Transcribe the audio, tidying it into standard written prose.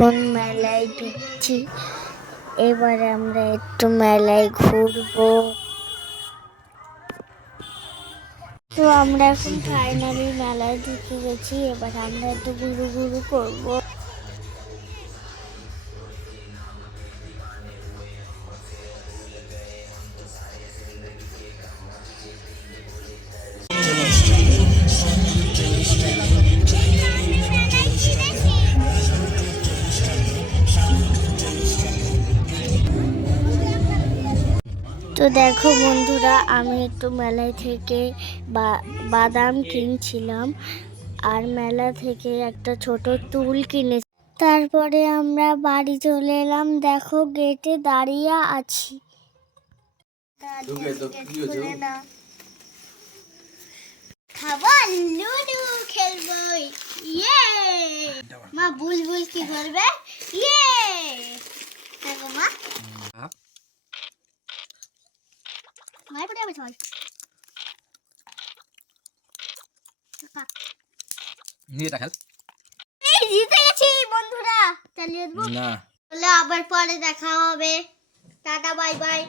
এখন মেলায় ঢুকছি। এবারে আমরা একটু মেলায় ঘুরবো। তো আমরা এখন ফাইনালি মেলায় ঢুকে গেছি। এবার আমরা একটু ঘুরু ঘুরু করবো। তো দেখো বন্ধুরা, আমি একটু মেলায় থেকে বাদাম কিনছিলাম, আর মেলা থেকে একটা ছোট টুল কিনেছি। তারপরে আমরা বাড়ি চলে এলাম। দেখো গেটে দাঁড়িয়ে আছি। খাবো লুডো খেলবো। ইয়ে মা বুলবুল কি করবে? ইয়ে দেখো মা মাই পড়ে যাবে সবাই। নিয়ে খেল। এই জিতে গেছি বন্ধুরা। চালিয়ে দেবো না, তাহলে আবার পরে দেখা হবে। Tata bye bye.